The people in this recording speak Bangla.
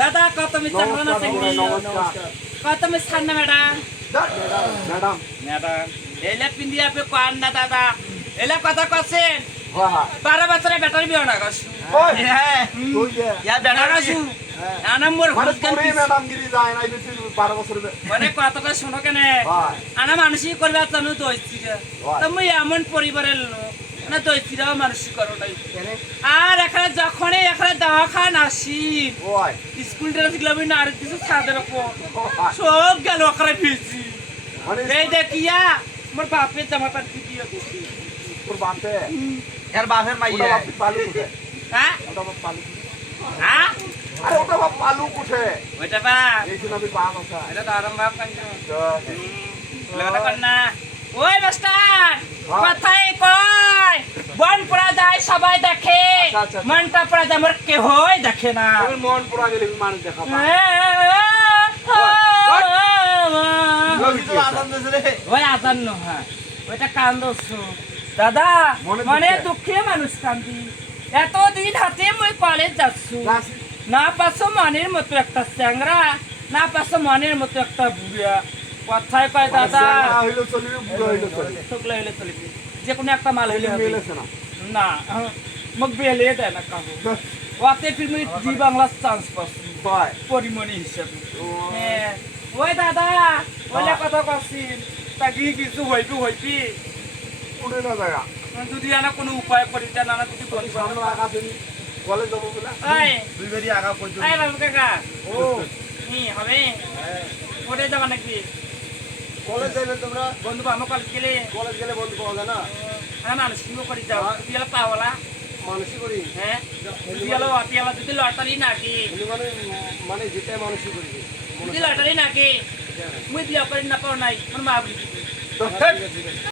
দাদা কত মিথ্যা ঘটনা চিংড়ি কত মিথ্যা না ম্যাডাম ম্যাডাম ম্যাডাম এলে পিন্দিয়া পে কোন না দাদা এলে কথা কছেন 12 বছরে ব্যাটারি বিও না গস হ্যাঁ ইয়া ব্যাটারি গস আনাম মোর ঘরকান কি ম্যাডাম গিরি যায় না বেশি 12 বছরে মানে কথাটা শুনো কেনে আনা মানসিক করবা জানো তো হইছি তুমি এমন পরিবারের লোক না তো ইতিরাও মানসিক করো নাই আর এখানে যখনই এখানে দওয়াখান আসি ওই স্কুল ড্রেস গুলো না আর কিছু ছাদের উপর সব গেল ওখানে ভিজি এই দেখিয়া মোর বাপের জামা প্যান্ট ভিডিও দেখি তোর বাপে এর বাপের মাইয়া বাপ পালু কোঠে হ্যাঁ ওটা বাপ পালু হ্যাঁ আরে ওটা বাপ পালু কোঠে ওইটা বা এই শুনা আমি বাপ আছে এটা তো আরাম বাপ কান লাগা কর না ওই মাস্টার কথাই কই বন পড়া যায় সবাই দেখে মনটা পড়া যায় মোর কে হয় দেখে না তোর মন পুরা গেলে মানুষ দেখা পায় ওই আজান নহয় ওইটা কান্দছো দাদা মানে দুঃখে মানুষ কান্দি এতদিন হাতে মই কলেজ যাচ্ছু না পাছো মনের মতো একটা চ্যাংরা না পাছো মনের মতো একটা বুড়িয়া কথাই কয় দাদা হইলো চলিবে বুড়ো হইলো চলিবে শুকলা হইলে চলিবে যে কোনো একটা মাল হইলে হবে মিলেছে না না মোক বেলে দেয় না কাহো ওতে তুমি জি বাংলা চান্স পাচ্ছি হয় পরিমণি হিসাবে ওই দাদা ওইলে কথা কচ্ছিস তাকে কিছু হইবি উড়ে না জায়গা যদি আনা কোনো উপায় করি তা না যদি বলি সামনে আগা দিন কলেজ যাব বলে এই দুই বাড়ি আগা পর্যন্ত এই বাবু কাকা ও নি হবে ওরে যাবা নাকি কলেজ যাবে তোমরা বন্ধু আমার কলেজ গেলে কলেজ গেলে বন্ধু পাওয়া যায় না আমি মানুষ করি যাও তুই পাওয়ালা মানুষই করি হ্যাঁ যদি লটারি নাকি মানে যেটাই মানুষই করি যদি লটারি নাকি মুই বিয়া করি না পাও নাই আমার মা বলি তো